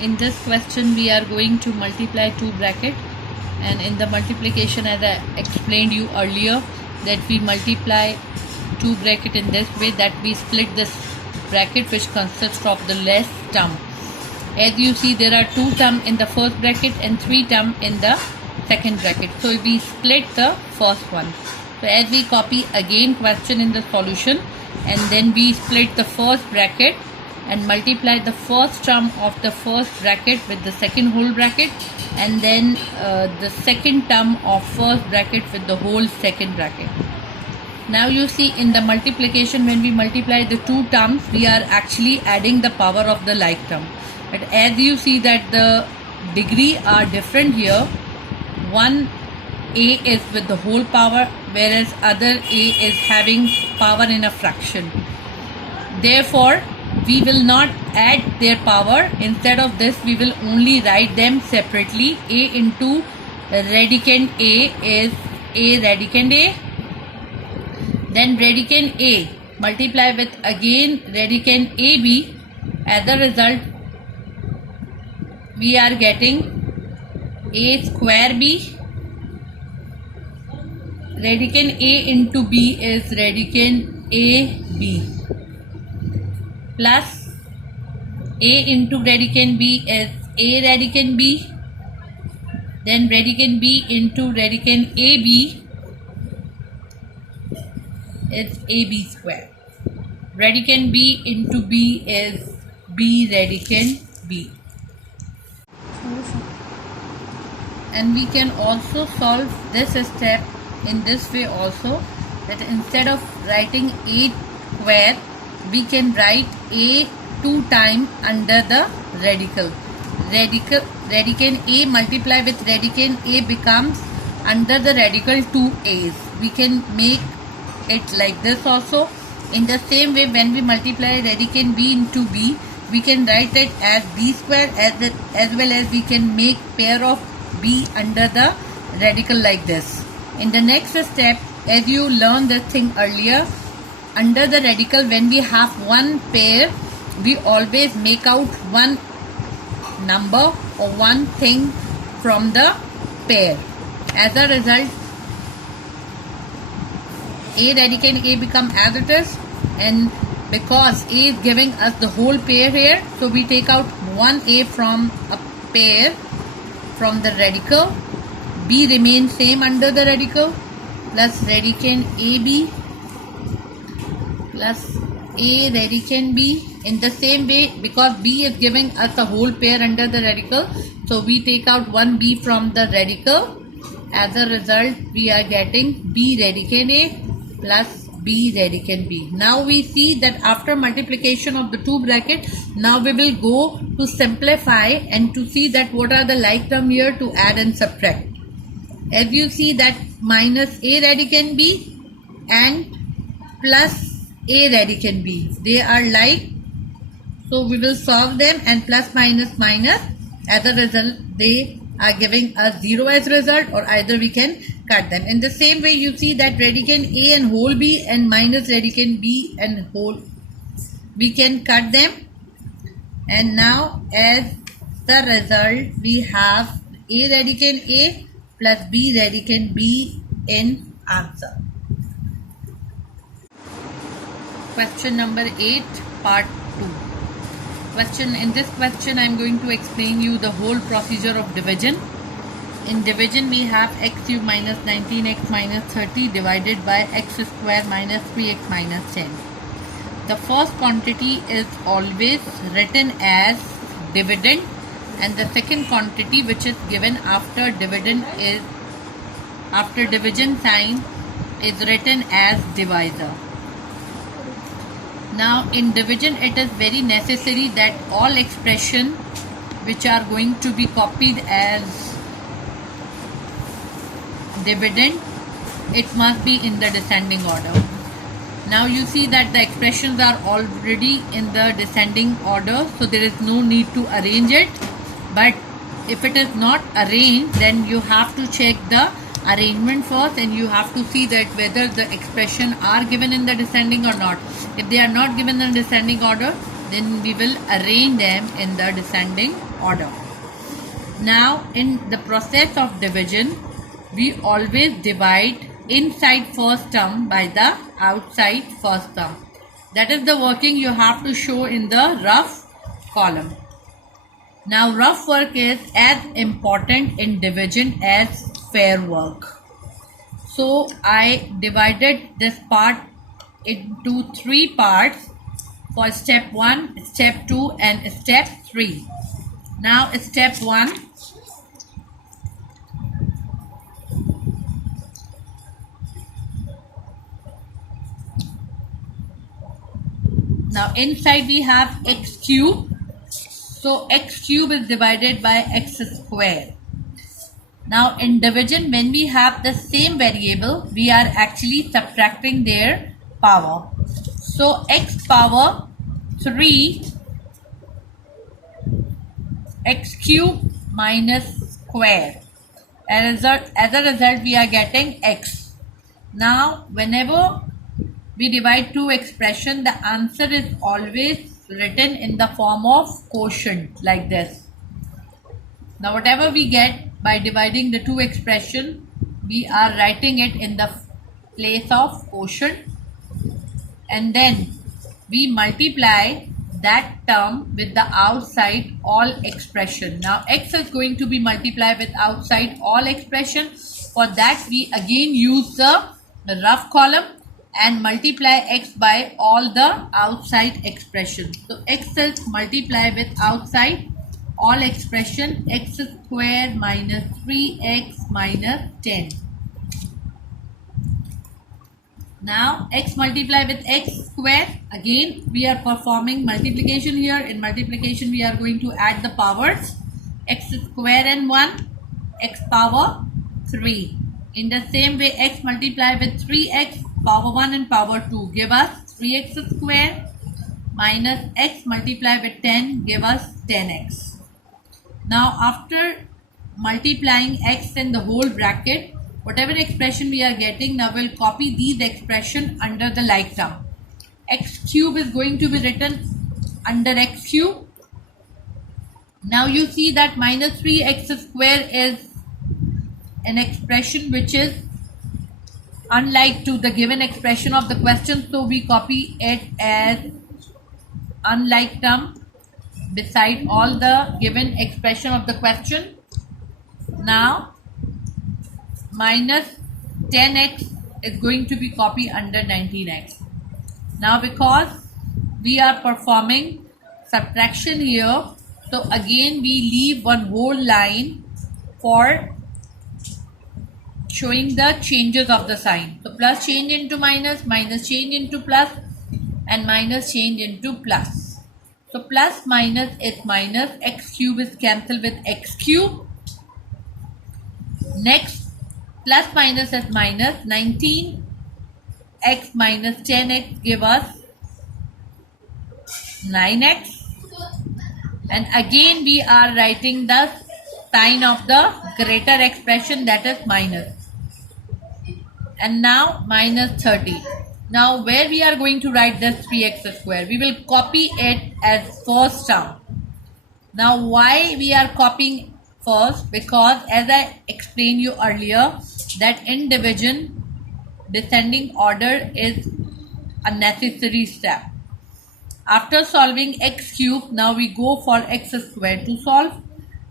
In this question we are going to multiply two brackets, and in the multiplication, as I explained you earlier, that we multiply two bracket in this way, that we split this bracket which consists of the less term. As you see, there are two term in the first bracket and three term in the second bracket. So we split the first one. So as we copy again question in the solution, and then we split the first bracket and multiply the first term of the first bracket with the second whole bracket, and then the second term of first bracket with the whole second bracket. Now you see, in the multiplication, when we multiply the two terms, we are actually adding the power of the like term. But as you see that the degree are different here, one a is with the whole power, whereas other a is having power in a fraction. Therefore, we will not add their power. Instead of this, we will only write them separately. A into radicand A is A radicand A. Then radicand A multiply with again radicand AB. As a result, we are getting A square B. Radicand A into B is radicand AB, plus A into radicand B is A radicand B. Then radicand B into radicand AB is AB square. Radicand B into B is B radicand B. And we can also solve this step in this way also, that instead of writing A square, we can write A 2 times under the radical. Radicand A multiply with radicand A becomes under the radical 2a's. We can make it like this also. In the same way, when we multiply radicand B into B, we can write it as B square, as well as we can make pair of B under the radical like this. In the next step, as you learned this thing earlier, under the radical, when we have one pair, we always make out one number or one thing from the pair. As a result, A radicand A become as it is, and because A is giving us the whole pair here, so we take out one A from a pair from the radical. B remains same under the radical, plus radicand AB plus A radicand B. In the same way, because B is giving us a whole pair under the radical, so we take out one B from the radical. As a result, we are getting B radicand A plus B radicand B. Now we see that after multiplication of the two brackets, now we will go to simplify and to see that what are the like term here to add and subtract. As you see that minus A radicand B and plus A radicand B, they are like, so we will solve them, and plus minus minus, as a result they are giving us 0 as result, or either we can cut them. In the same way, you see that radicand A and whole B and minus radicand B and whole, we can cut them, and now as the result we have A radicand A plus B radicand B in answer. Question number 8, part 2. In this question, I am going to explain you the whole procedure of division. In division, we have x cube minus 19x minus 30 divided by x square minus 3x minus 10. The first quantity is always written as dividend, and the second quantity which is given after dividend is, after division sign, is written as divisor. Now in division, it is very necessary that all expression which are going to be copied as dividend, it must be in the descending order. Now you see that the expressions are already in the descending order, so there is no need to arrange it. But if it is not arranged, then you have to check the arrangement first, and you have to see that whether the expression are given in the descending or not. If they are not given in descending order, then we will arrange them in the descending order. Now in the process of division, we always divide inside first term by the outside first term. That is the working you have to show in the rough column. Now rough work is as important in division as fair work. So I divided this part into 3 parts for step 1, step 2 and step 3. Now step 1. Now inside we have x cube. So x cube is divided by x square. Now in division, when we have the same variable, we are actually subtracting their power. So x power 3 x cube minus square. As a result, we are getting x. Now whenever we divide two expressions, the answer is always written in the form of quotient like this. Now whatever we get by dividing the two expressions, we are writing it in the place of quotient, and then we multiply that term with the outside all expression. Now x is going to be multiplied with outside all expression. For that we again use the rough column and multiply x by all the outside expression. So x is multiplied with outside all expression, x square minus 3x minus 10. Now x multiplied with x square. Again we are performing multiplication here. In multiplication we are going to add the powers, x square and 1, x power 3. In the same way, x multiplied with 3x power 1 and power 2 give us 3x square minus x multiplied with 10 give us 10x. Now after multiplying x in the whole bracket, whatever expression we are getting, now we'll copy these expression under the like term. X cube is going to be written under x cube. Now you see that minus 3x square is an expression which is unlike to the given expression of the question, so we copy it as unlike term beside all the given expression of the question. Now minus 10x is going to be copied under 19x. Now because we are performing subtraction here, so again we leave one whole line for showing the changes of the sign. So plus change into minus, minus change into plus, and minus change into plus. So plus minus is minus, x cube is cancelled with x cube. Next, plus minus is minus, 19x minus 10x give us 9x. And again we are writing the sign of the greater expression, that is minus. And now minus 30. Now where we are going to write this 3x square, we will copy it as first term. Now why we are copying first? Because as I explained you earlier, that in division descending order is a necessary step. After solving x cube, now we go for x square to solve.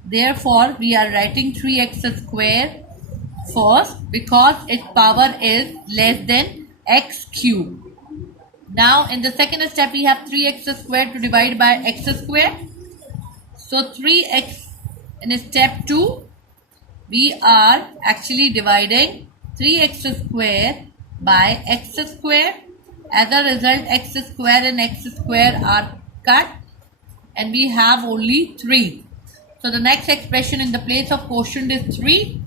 Therefore we are writing 3x square first because its power is less than x cube. Now in the second step we have 3x square to divide by x square. So 3x in step 2 we are actually dividing 3x square by x square. As a result, x square and x square are cut and we have only 3. So the next expression in the place of quotient is 3.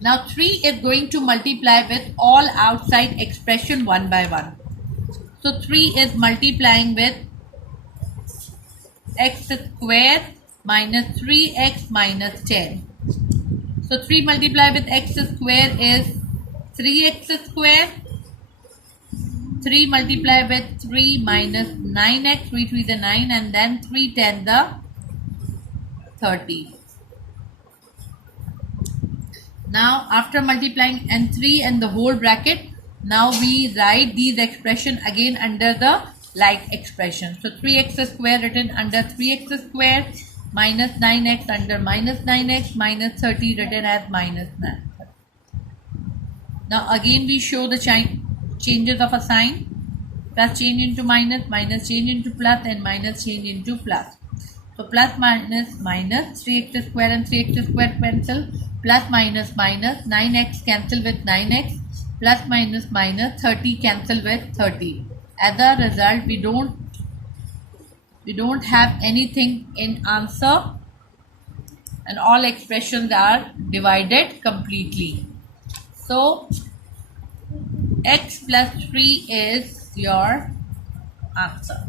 Now 3 is going to multiply with all outside expression one by one. So 3 is multiplying with x square minus 3x minus 10. So 3 multiplied with x square is 3x square. 3 multiply with 3 minus 9x, 3 3 the 9, and then 3 10 the 30. Now after multiplying and 3 and the whole bracket, now we write these expression again under the like expression. So 3x square written under 3x square, minus 9x under minus 9x, minus 30 written as minus 9. Now again we show the changes of a sign. Plus change into minus, minus change into plus, and minus change into plus. So plus minus minus, 3x square and 3x square cancel, plus minus minus, 9x cancel with 9x, plus minus minus, 30 cancel with 30. As a result, we don't have anything in answer, and all expressions are divided completely. So x plus 3 is your answer.